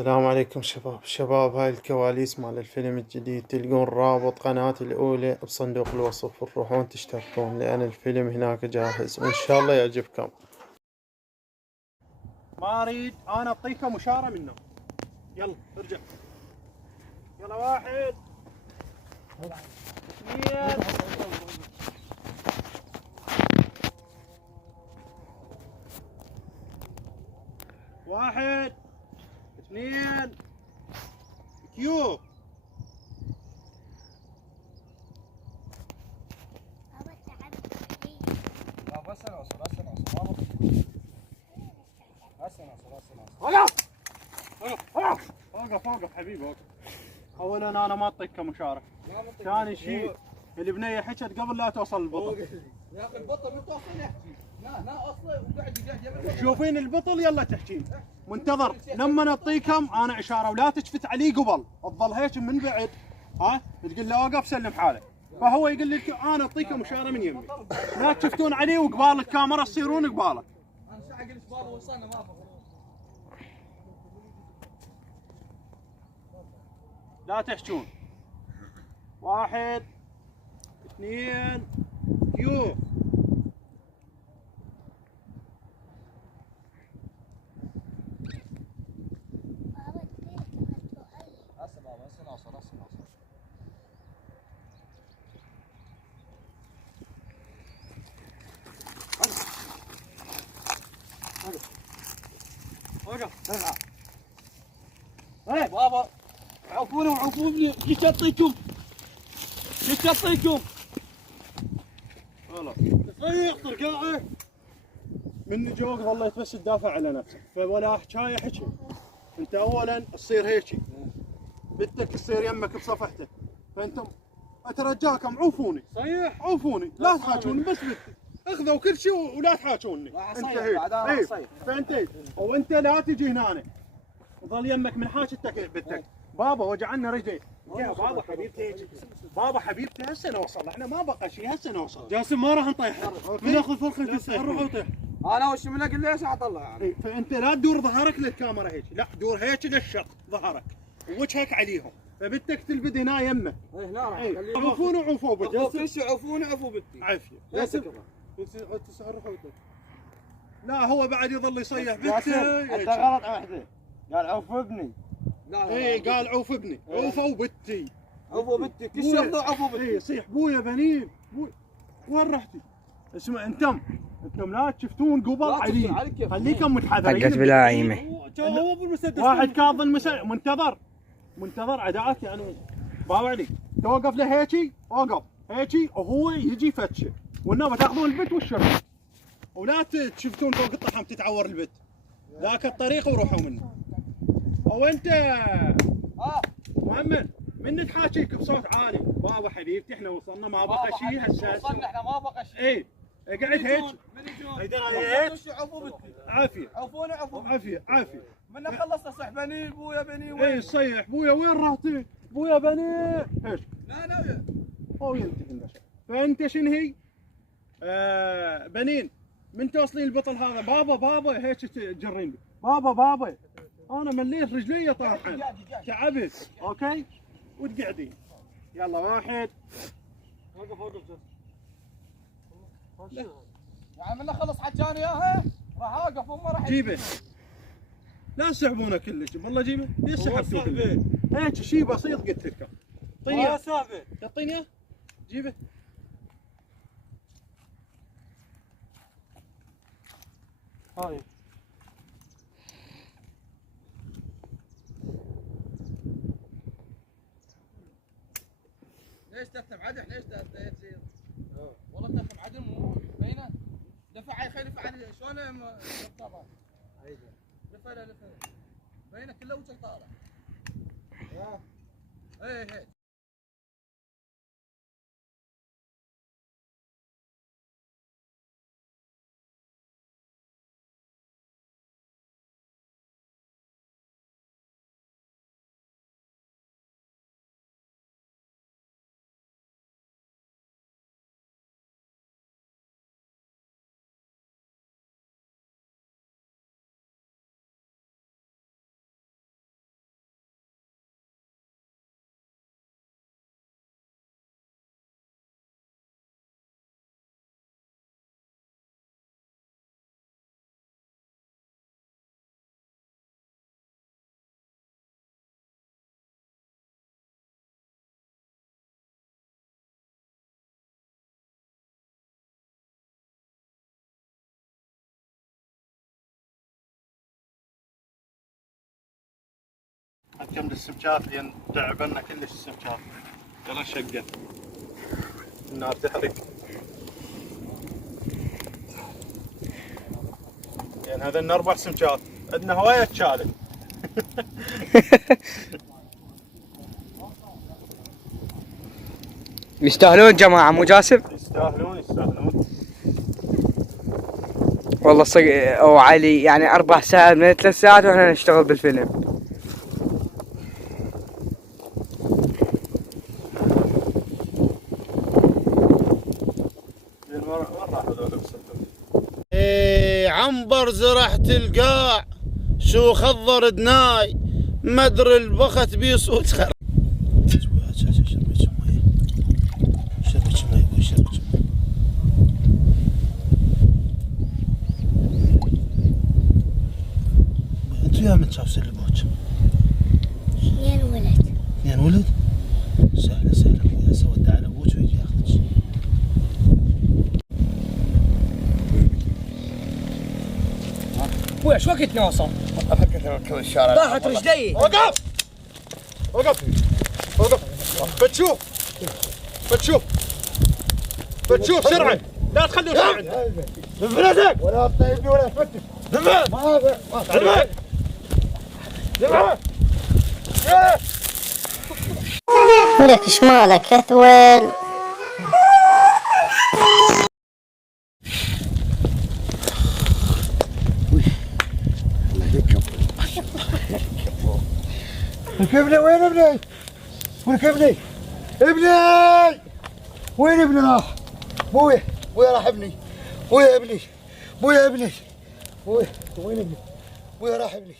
السلام عليكم شباب هاي الكواليس مال الفيلم الجديد. تلقون رابط قناتي الأولى بصندوق الوصف وتروحون تشتركون لأن الفيلم هناك جاهز وإن شاء الله يعجبكم. ما أريد أنا أعطيكم إشارة منه. يلا ارجع. يلا واحد اثنين واحد اثنين كيو. وقف حبيبي وقف. اولا انا ما اعطيكم اشاره. ثاني شيء البنيه حكت قبل لا توصل البطل. يا اخي البطل مو توصل يحكي. لا اصلا وقاعد يقهقه. تشوفين البطل يلا تحكين. منتظر لما نعطيكم انا اشاره ولا تشفت عليه قبل، تظل هيك من بعد ها تقول له وقف سلم حالك. فهو يقول لك انا اعطيكم اشاره من يمي. لا تشفتون عليه وقبال الكاميرا تصيرون قباله. انا ساعه قلت بابا وصلنا ما لا تحجون. واحد اثنين كيو. هسه بابا هسه نوصل وقف ارفع. بابا عفوني وعفوني ايش اعطيكم؟ ايش اعطيكم؟ والله صيح طرقاعه من جوك ظليت بس تدافع على نفسك فولا حكايه حكي. انت اولا تصير هيجي بدك تصير يمك بصفحته فانتم اترجاكم عوفوني. صيح عوفوني لا تحاكوني بس بدي اخذوا كل شيء ولا تحاكوني. انتهيت. فانتهيت وانت لا تجي هنا وظل يمك من حاجتك بدك. بابا وجعلنا رجلي يا بابا حبيبتي. بابا حبيبتي هسه نوصل احنا ما بقى شيء هسه نوصل. جاسم ما راح نطيحها بناخذ فرخه السيف نروح وطيح. انا وش من اقول ليش اطلع يعني. فانت لا تدور ظهرك للكاميرا هيك، لا دور هيك للشط ظهرك ووجهك عليهم فبدك تلبد هنا يمه. هنا راح عوفون وعوفوا بدي. كل شيء عفوني عفو بدي. عافيه. جاسم لا هو بعد يظل يصيح انت غلط وحده قال عوف ابني. اي قال عوف ابني عوفوا بنتي. عفو بدي كل شغله عفو بدي. اي صيح بويا بنين بوي. وين رحتي؟ اسمع انتم لا تشفتون قبل علي خليكم متحذرين. طقت بلاعيمه هو بالمسدس واحد كاظم منتظر عداك يعني. بابا علي توقف له هيجي وقف هيجي وهو يجي فتشه والنوبه تاخذون البت والشرب ولا تشفتون فوق الطحم تتعور البت. ذاك الطريق وروحوا منه. او انت محمد من تحاكيك بصوت عالي بابا حبيبتي احنا وصلنا ما بقى شيء هسه. وصلنا احنا ما بقى شيء. اي اقعد هيك. من يجون؟ هيك عفو بدي. عافيه. عفوني عفو. عافيه. من خلصنا صح بني بويا بني وين؟ اي صيح بويا وين رحتي؟ بويا بني هيك. لا هو ينتهي النشاط. فانت شنو هي؟ بنين من توصلين البطل هذا بابا هيك تجرين لي. بابا انا مليت رجلي طاحن تعبت اوكي وتقعدين. يلا واحد وقف يعني من خلص حجاني اياها راح اوقف وما راح جيبه. لا تسحبونه كلش والله جيبه. ليش سحبتوه كلش؟ هيك شيء بسيط قلت لكم. اعطيني اياه. تعطيني اياه؟ جيبه. هاي ليش تختم عدل؟ ليش تصير؟ والله تختم عدل مو بينه دفع خير دفع شلون طبعا لفه بينه كله وجه طالع. ايه هيك نكمل السمكات لان تعبنا كلش السمكات. يلا شقل النار تحرق. يعني هذا 4 سمكات عندنا هوايه تشالك. يستاهلون جماعة مو جاسم؟ يستاهلون. والله او علي يعني 4 ساعات من 3 ساعات واحنا نشتغل بالفيلم. عنبر زرعت القاع شو خضر دناي مدر البخت بيصوت خر. انتو يا من تشاف سلبوك 2 ولد. 2 ولد؟ سهلة يا سود على ابوك ويجي ياخذك. ابوي ايش وقت نوصل؟ كل الشارع طاحت رجلي. وقف بتشوف سرعة لا تخليه سرعة. بفلتك ولا تطيبني ولا تفتش. ولك ايش مالك يا ثويل؟ ركبني. وين ابني؟ وركبني وين ابني راح؟ بوي راح ابني. بوي وين ابني؟ بوي راح ابني.